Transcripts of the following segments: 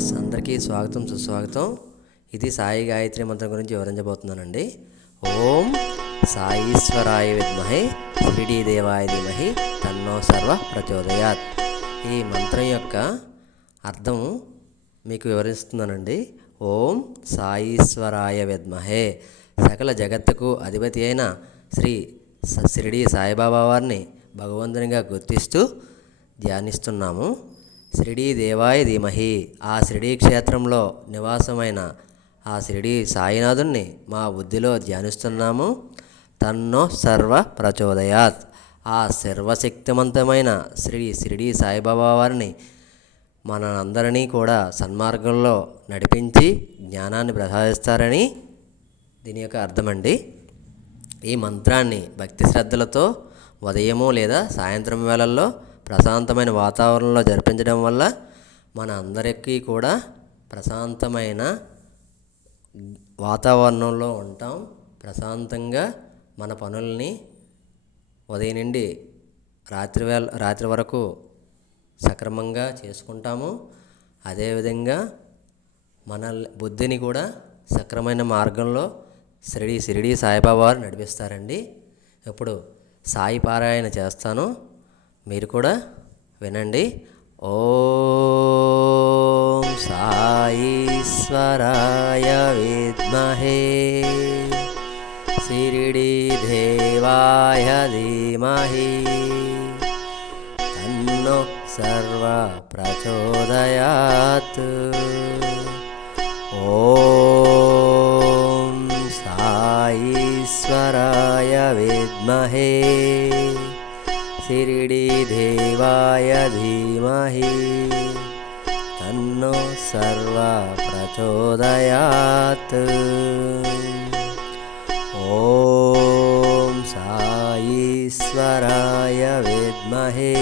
Friends, అందరికీ స్వాగతం సుస్వాగతం. ఇది సాయి గాయత్రి మంత్రం గురించి వివరించబోతున్నానండి. ఓం సాయీశ్వరాయ విద్మహే శ్రీడీ దేవాయ ధీమహి తన్నో సర్వ ప్రచోదయాత్. ఈ మంత్రం యొక్క అర్థం మీకు వివరిస్తున్నానండి. ఓం సాయీశ్వరాయ విద్మహే, సకల జగత్తుకు అధిపతి అయిన శ్రీ షిరిడీ సాయిబాబా వారిని భగవంతునిగా గుర్తిస్తూ ధ్యానిస్తున్నాము. షిరిడీ దేవాయ ధీమహి, ఆ షిరిడీ క్షేత్రంలో నివాసమైన ఆ షిరిడీ సాయినాథుణ్ణి మా బుద్ధిలో ధ్యానిస్తున్నాము. తన్నో సర్వ ప్రచోదయాత్, ఆ సర్వశక్తివంతమైన శ్రీ షిరిడీ సాయిబాబా వారిని మనందరినీ కూడా సన్మార్గంలో నడిపించి జ్ఞానాన్ని ప్రసాదిస్తారని దీని యొక్క అర్థమండి. ఈ మంత్రాన్ని భక్తి శ్రద్ధలతో ఉదయము లేదా సాయంత్రం వేళల్లో ప్రశాంతమైన వాతావరణంలో జరిపించడం వల్ల మన అందరికీ కూడా ప్రశాంతమైన వాతావరణంలో ఉంటాం. ప్రశాంతంగా మన పనుల్ని ఉదయం నుండి రాత్రి వరకు సక్రమంగా చేసుకుంటాము. అదేవిధంగా మన బుద్ధిని కూడా సక్రమైన మార్గంలో షిరిడీ సాయిబాబా వారు నడిపిస్తారండి. ఇప్పుడు సాయి పారాయణ చేస్తాను, మీరు కూడా వినండి. ఓం సాయీశ్వరాయ విద్మహే షిరిడీ దేవాయ ధీమహి తన్నో సర్వ ప్రచోదయాత్. ఓం సాయీశ్వరాయ విద్మహే షిరిడీ దేవాయ ధీమహి తన్నో సర్వ ప్రచోదయాత్. ఓం సాయీశ్వరాయ విద్మహే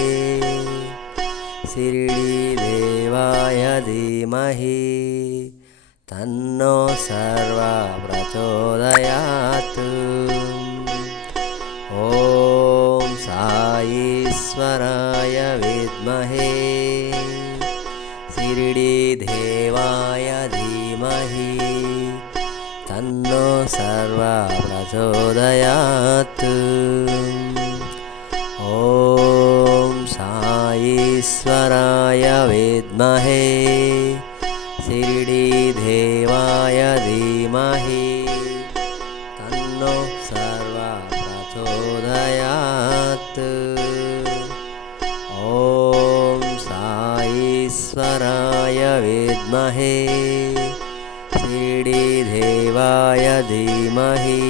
షిరిడీ దేవాయ ధీమహి తన్నో సర్వ ప్రచోదయాత్. ఓం సాయీశ్వరాయ విద్మహే షిరిడీ దేవాయ ధీమహి తన్నో సర్వ ప్రచోదయాత్. ఓం సాయీశ్వరాయ విద్మహే షిరిడీ దేవాయ ధీమహి తన్నో సర్వ ప్రచోదయాత్. ఓం సాయీశ్వరాయ విద్మహే షిరిడీ దేవాయ ధీమహి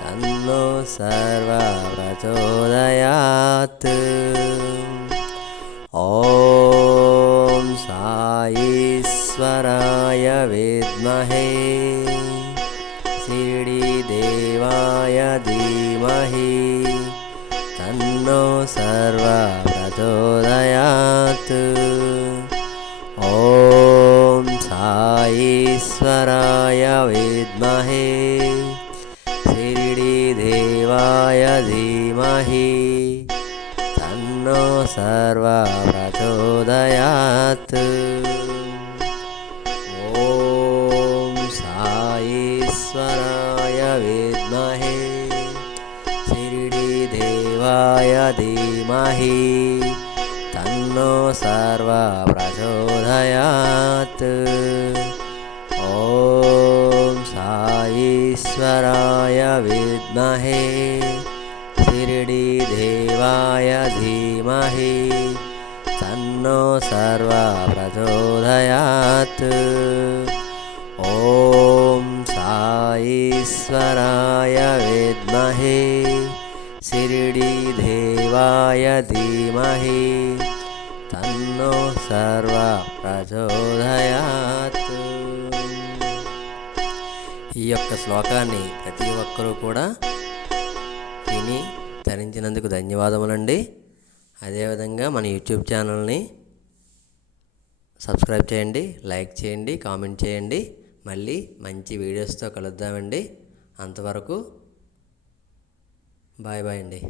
తన్నో సర్వ ప్రచోదయాత్. ఓం సాయీశ్వరాయ విద్మహే షిరిడీ దేవాయ ధీమహి తన్నో సర్వ ప్రచోదయాత్. ఓం సాయీశ్వరాయ విద్మహే షిరిడీ దేవాయ ధీమహి తన్నో సర్వ ప్రచోదయాత్. ఓం సాయీశ్వరాయ విద్మహే షిరిడీ దేవాయ ధీమహి తన్నో సర్వ ప్రచోదయాత్. ఓం సాయీశ్వరాయ విద్మహే షిరిడీ దేవాయ ధీమహి తన్నో సర్వ ప్రచోదయాత్. ఓం సాయీశ్వరాయ విద్మహే షిరిడీ దేవాయ ధీమహి తన్నో సర్వ ప్రచోదయాత్. ఈ యొక్క శ్లోకాన్ని ప్రతి ఒక్కరూ కూడా విని ధరించినందుకు ధన్యవాదములండి. అదేవిధంగా మన యూట్యూబ్ ఛానల్ని సబ్స్క్రైబ్ చేయండి, లైక్ చేయండి, కామెంట్ చేయండి. మళ్ళీ మంచి వీడియోస్తో కలుద్దామండి. అంతవరకు బాయ్ బాయ్ అండి.